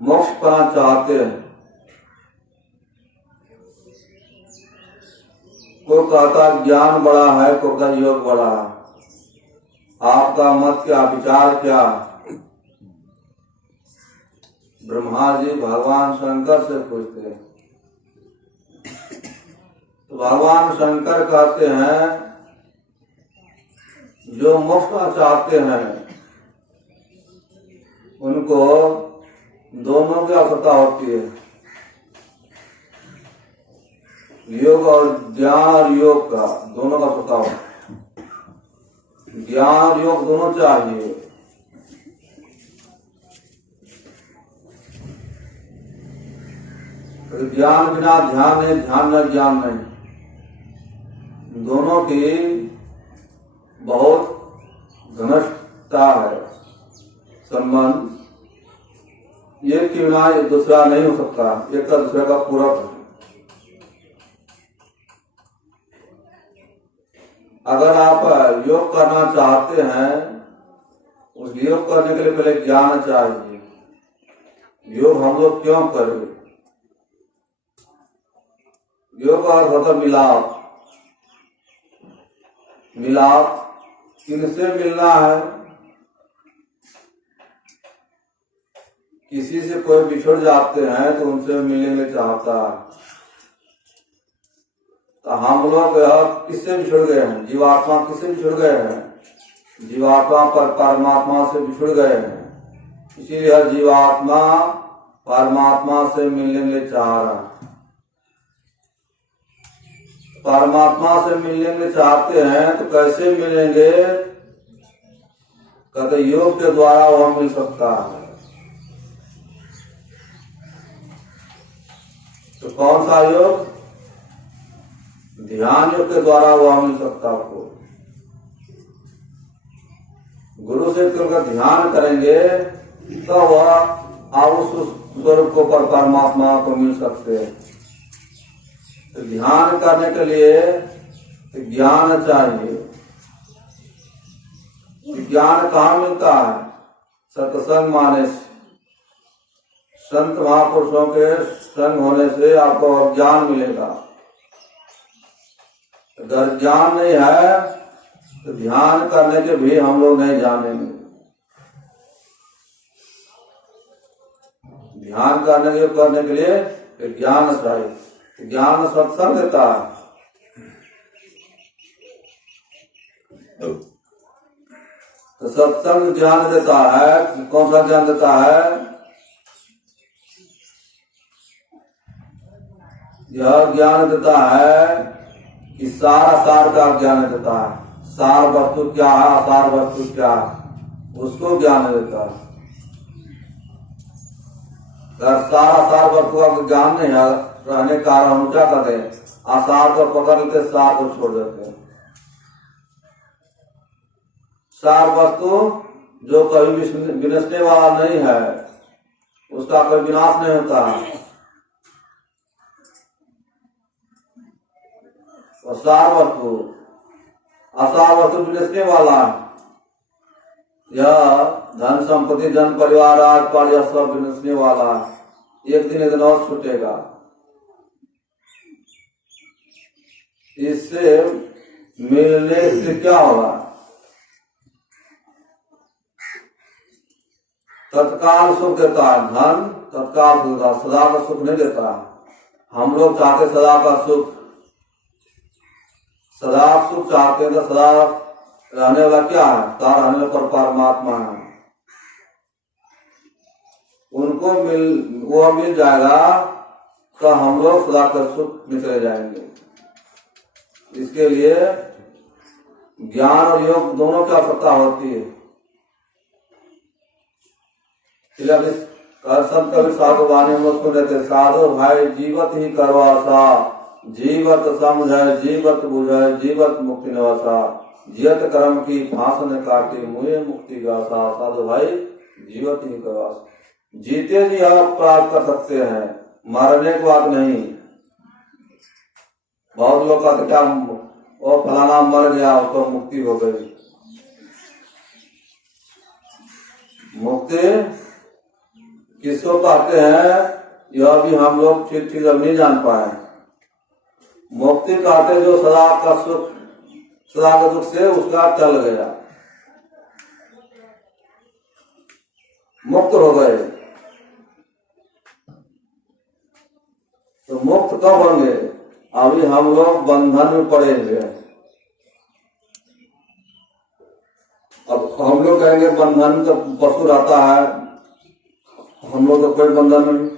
मोक्ष पाना चाहते हैं। कोई कहता ज्ञान बड़ा है, कोई कहता योग बड़ा है। आपका मत क्या, विचार क्या? ब्रह्मा जी भगवान शंकर से पूछते हैं तो भगवान शंकर कहते हैं जो मोक्ष चाहते हैं उनको दोनों की आवश्यकता होती है, योग और ज्ञान और योग का दोनों का आवश्यकता होता है। ज्ञान और योग दोनों चाहिए। तो ज्ञान बिना ध्यान नहीं, ध्यान न ज्ञान नहीं। दोनों की बहुत घनिष्ठता है संबंध। एक के बिना दूसरा नहीं हो सकता, एक का दूसरे का पूरक है। अगर आप योग करना चाहते हैं, उस योग करने के लिए पहले ज्ञान चाहिए। योग हम लोग क्यों करें? योग का अर्थ होता मिलाप। मिलाप किनसे मिलना है? किसी से कोई बिछड़ जाते हैं तो उनसे मिलने चाहता है। तो हम लोग किससे बिछड़ गए हैं? जीवात्मा किससे बिछड़ गए हैं? जीवात्मा पर परमात्मा से बिछड़ गए हैं। इसीलिए हर जीवात्मा परमात्मा से मिलने चाह रहा है। परमात्मा से मिलने चाहते हैं तो कैसे मिलेंगे? कहते योग के द्वारा वह मिल सकता है। तो कौन सा योग? ध्यान योग के द्वारा वह मिल सकता है आपको। गुरु से करके ध्यान करेंगे तो वह आप उस स्वरूप को पर परमात्मा को मिल सकते हैं। तो ध्यान करने के लिए ज्ञान चाहिए। ज्ञान कहाँ मिलता है? सत्संग माने से, संत महापुरुषों के संग होने से आपको ज्ञान मिलेगा। अगर ज्ञान नहीं है तो ध्यान करने के भी हम लोग नहीं जानेंगे। ध्यान करने के लिए ज्ञान चाहिए। ज्ञान सत्संग देता है। तो सत्संग ज्ञान देता है। कौन सा ज्ञान देता है? यह ज्ञान देता है कि सार का ज्ञान देता है। सार वस्तु क्या है, असार वस्तु क्या है, उसको ज्ञान देता है। अगर सार वस्तु का ज्ञान नहीं है रहने का हम क्या करते हैं? आसार को पकड़ लेते, सार को छोड़ देते हैं। सार वस्तु जो कभी विनशने वाला नहीं है, उसका कोई विनाश नहीं होता है। और सार वस्तु, असार वस्तु विनशने वाला है। यह धन संपत्ति, जन परिवार, राजपाल, यह सब विनशने वाला है। एक दिन और छूटेगा। इससे मिलने से क्या होगा? तत्काल सुख देता है धन, तत्काल सुख देता है, सदा का सुख नहीं देता है। हम लोग चाहते सदा का सुख, सदा सुख चाहते हैं। तो सदा रहने वाला क्या है? सदा रहने वाला पर परमात्मा है। उनको वो मिल जाएगा तो हम लोग सदा का सुख में चले जाएंगे। इसके लिए ज्ञान और योग दोनों की आवश्यकता होती है। संत कवि साधु वाणी हम लोग सुन थे, साधु भाई जीवत ही करवा सा, जीवत समझे जीवत बुझे, जीवत मुक्ति निवासा, जियत कर्म की फांस ने काटी, मुझे मुक्ति गासा। साधु भाई जीवत ही करवा सा, जीते जी आप प्राप्त कर सकते हैं, मरने की बात नहीं। बहुत लोग कहते क्या वो फलाना मर गया तो मुक्ति हो गई। मुक्ति किसको कहते हैं यह भी हम लोग ठीक ठीक अब नहीं जान पाए। मुक्ति कहते जो सदा का सुख सदा के दुख से उसका टल गया, मुक्त हो गए। तो मुक्त कब होंगे? अभी हम लोग बंधन में पड़े हुए हैं। अब हम लोग कहेंगे बंधन तो पशु रहता है, हम लोग तो कोई बंधन नहीं।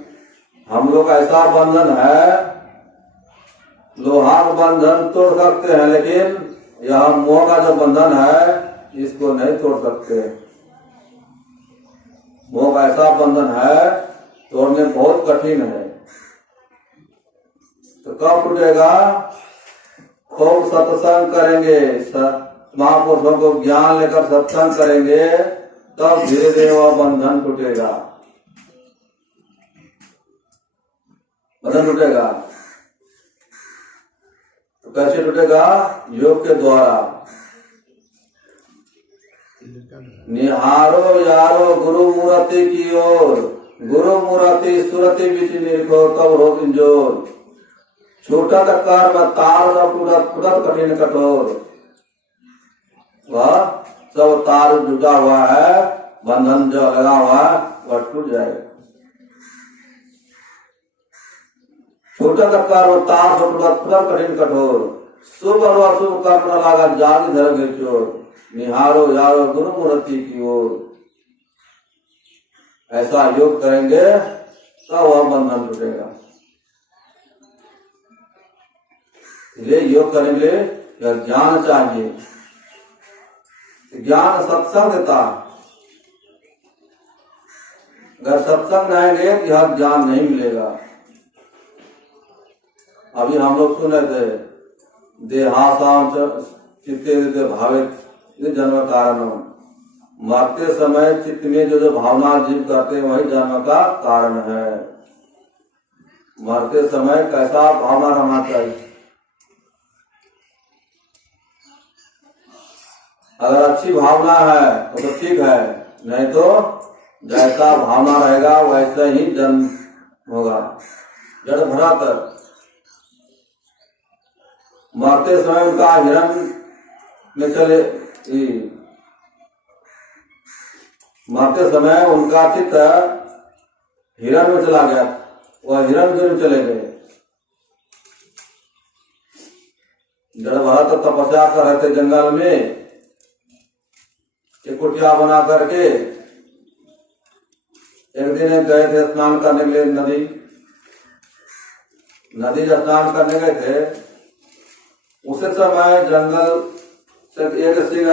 हम लोग ऐसा बंधन है, लोहा का बंधन तोड़ सकते हैं, लेकिन यह मोह का जो बंधन है इसको नहीं तोड़ सकते। मोह का ऐसा बंधन है, तोड़ने बहुत कठिन है। तो कब टूटेगा? खूब सत्संग करेंगे, महापुरुषों को ज्ञान लेकर सत्संग करेंगे, तब धीरे धीरे वह बंधन टूटेगा। बंधन टूटेगा तो कैसे टूटेगा? योग के द्वारा। निहारो यारो गुरु मूर्ति की ओर, गुरु मूर्ति सुरति बीच निरखो तब हो इंजोर। छोटा कर में तार सब टूटत कठिन कठोर। वह सब तार जुटा हुआ है, बंधन जो लगा हुआ है वह टूट जाएगा। छोटा कर में तार सब टूटत कठिन कठोर। शुभ और अशुभ कर्म न लागा जाति धर्म के चोर। निहारो यारो गुरु मूर्ति की ओर। ऐसा योग करेंगे तब वह बंधन टूटेगा। इसलिए योग करने के लिए ज्ञान चाहिए। ज्ञान सत्संग देता। अगर सत्संग रहेंगे तो यह ज्ञान नहीं मिलेगा। अभी हम लोग सुने थे देहासाम चित्ते भावित जन्म कारण। मरते समय चित्त में जो भावना जीव करते हैं वही जन्म का कारण है। मरते समय कैसा भावना रहना चाहिए? अगर अच्छी भावना है तो ठीक है, नहीं तो जैसा भावना रहेगा वैसा ही जन्म होगा। जड़ भरत मरते समय उनका हिरण में चले, मरते समय उनका चित्त हिरण में चला गया, वह हिरण में चले गए। जड़ भरत तपस्या कर रहे थे जंगल में, एक कुटिया बना करके। एक दिन गए थे स्नान करने के लिए नदी जब स्नान करने गए थे, उसी समय जंगल से एक सिंह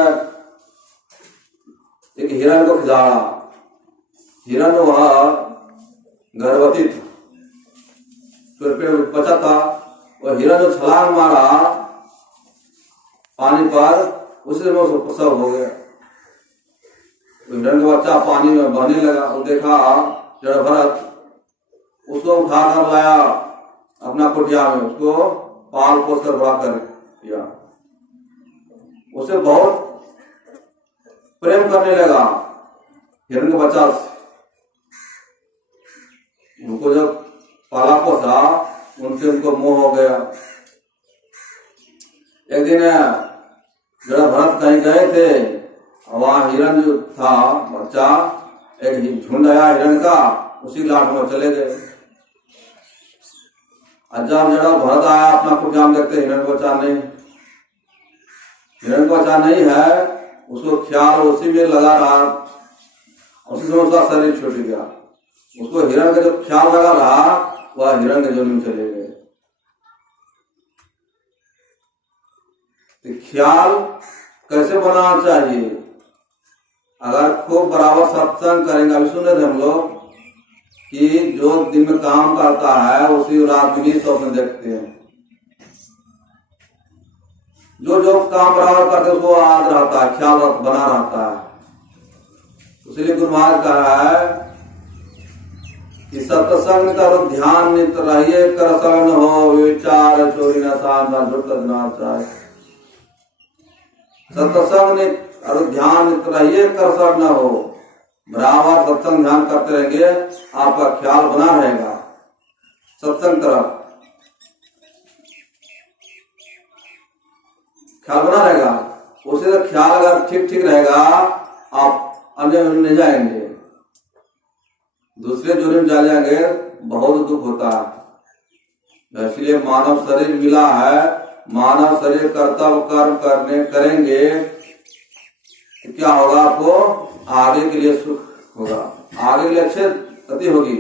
एक हिरण को खिलाड़ा। हिरण वह गर्भवती था, बचा था। वह हिरण जो छलांग मारा पानी पर, उसी में उसको प्रसव हो गया। हिरण का बच्चा पानी में बहने लगा। वो देखा जड़ भरत, उसको उठा कर लाया अपना कुटिया में, उसको पाल पोस कर बड़ा कर दिया। उसे बहुत प्रेम करने लगा हिरण के बच्चा से। उनको जब पाला पोसा उनसे उनको मोह हो गया। एक दिन जरा भरत कहीं गए थे, वहां हिरण जो था बच्चा, एक झुंड आया हिरण का, उसी लाट में चले गए। जब जरा भरत आया अपना कुटिया में, देखते हिरण बच्चा नहीं, हिरण बच्चा नहीं है। उसको ख्याल उसी में लगा रहा, उसी समय उसका शरीर छूट गया। उसको हिरण का जो ख्याल लगा रहा वह हिरण के जोनी में चले गए। तो ख्याल कैसे बनाना चाहिए? अगर खूब बराबर सत्संग करेंगे। अभी सुने थे हम लोग कि जो दिन में काम करता है उसी रात में ही स्वप्न देखते हैं। जो जो काम बराबर करते हैं उसको याद रहता है, ख्याल बना रहता है। इसलिए गुरु महाराज कहा है कि सत्संग करो ध्यान नित रहिए, कर शरण हो विचार चोरी न साधना जुट ना चाहे। सत्संग ने और ध्यान नित रहिए, कर शरण हो। बराबर सत्संग ध्यान करते रहेंगे, आपका ख्याल बना रहेगा सत्संग तरफ, ख्याल बना रहेगा। उसी से ख्याल अगर ठीक ठीक रहेगा, आप अन्य नहीं जाएंगे, दूसरे जोड़े में जा जाएंगे, बहुत दुख होता है। इसलिए मानव शरीर मिला है, मानव शरीर कर्तव्य कर्म करेंगे तो क्या होगा, आपको आगे के लिए सुख होगा, आगे के लिए अच्छे गति होगी।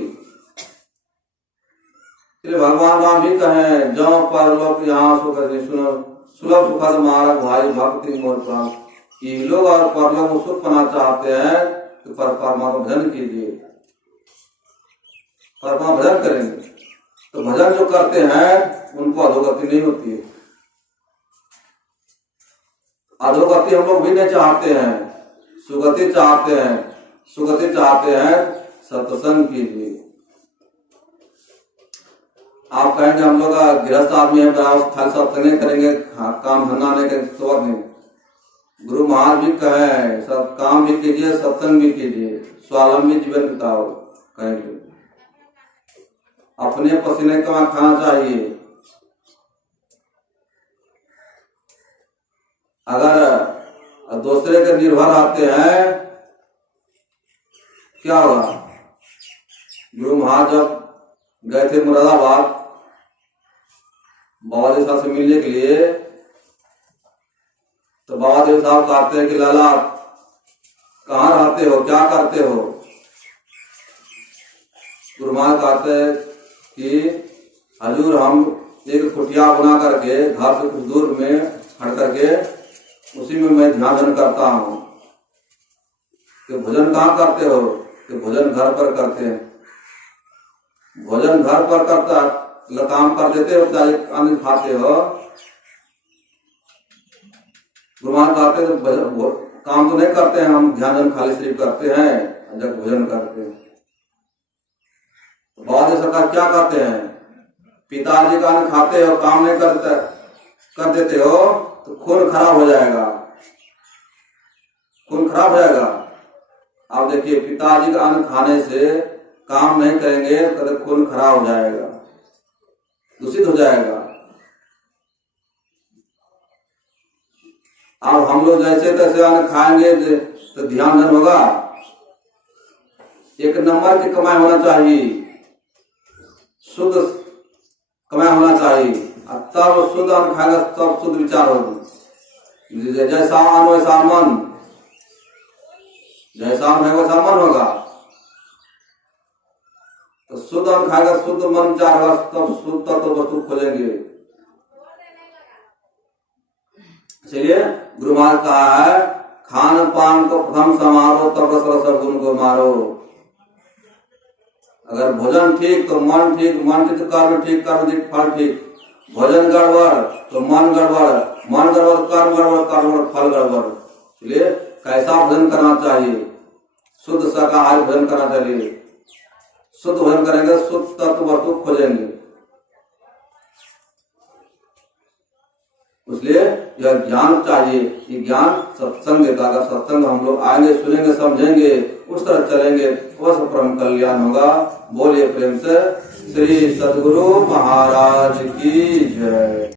इसलिए भगवान राम भी कहें, जो परलोक यहाँ सुख सुनो सुलभ सुखद मार्ग भाई भक्ति मोर प्राण। कि लोग और परलोक में सुख पाना चाहते हैं तो परमात्मा भजन कीजिए, परमात्मा भजन करेंगे तो भजन जो करते हैं उनको अधोगति नहीं होती है। अधोगति हम लोग भी नहीं चाहते हैं, सुगति चाहते हैं, सुगति चाहते हैं, सत्संग कीजिए। आप कहेंगे हम लोग गृहस्थ आदमी है, खाली सत्संग नहीं करेंगे, काम धंधा नहीं करेंगे, तो नहीं। गुरु महाराज भी कहे सब काम भी कीजिए, सत्संग भी कीजिए, स्वावलंबी जीवन बिताओ। कहेंगे अपने पसीने का खाना चाहिए। अगर दूसरे के निर्भर आते हैं क्या होगा। गुरु महाराज जब गए थे मुरादाबाद बाबा देव साहब से मिलने के लिए, तो बाबा देव साहब कहते हैं कि लाला कहाँ रहते हो, क्या करते हो। गुरु महाराज कहते हैं कि हजूर हम एक कुटिया बना करके घर से कुछ दूर में हट करके उसी में मैं ध्यान करता हूँ। कि भोजन कहाँ करते हो, कि भोजन घर पर करते हैं। भोजन घर पर करता काम कर देते हो, चाहे अन्न खाते हो। गुरुमान कहते तो काम तो नहीं करते हैं, हम ध्यान खाली सिर्फ करते हैं जब भोजन करते हैं। बाबा जी सरकार क्या कहते हैं, पिताजी का अन्न खाते हो, काम नहीं कर देते हो तो खून खराब हो जाएगा, खून खराब हो जाएगा। आप देखिए पिताजी का अन्न खाने से काम नहीं करेंगे तो खून खराब हो जाएगा, दूषित हो जाएगा। अब हम लोग जैसे तैसे अन्न खाएंगे तो ध्यान धन होगा। एक नंबर की कमाई होना चाहिए, शुद्ध कमाई होना चाहिए, तब शुद्ध अन्न खाएगा तब शुद्ध विचार होगी। जैसा अन्न वैसा मन, जैसा अन्न है वैसा मन होगा। तो शुद्ध अन्न खाएगा, शुद्ध मन विचार होगा, तब शुद्ध तत्व वस्तु खोजेंगे। इसलिए गुरु महाराज कहा है, खान पान को प्रथम समारो तब रस गुण को मारो। अगर भोजन ठीक तो मन ठीक, मन ठीक तो कर्म ठीक, कर्म ठीक फल ठीक। भोजन गड़बड़ तो मन गड़बड़, मन गड़बड़ कर्म गड़बड़, कर्म फल गड़बड़। इसलिए कैसा भोजन करना चाहिए, शुद्ध शाकाहारी भोजन करना चाहिए। शुद्ध भोजन करेंगे, शुद्ध तत्व वस्तु खोजेंगे। इसलिए यह ज्ञान चाहिए, ये ज्ञान सत्संग देता। अगर सत्संग हम लोग आएंगे, सुनेंगे, समझेंगे, उस तरह चलेंगे, वह परम कल्याण होगा। बोलिए प्रेम से श्री सद्गुरु महाराज की जय।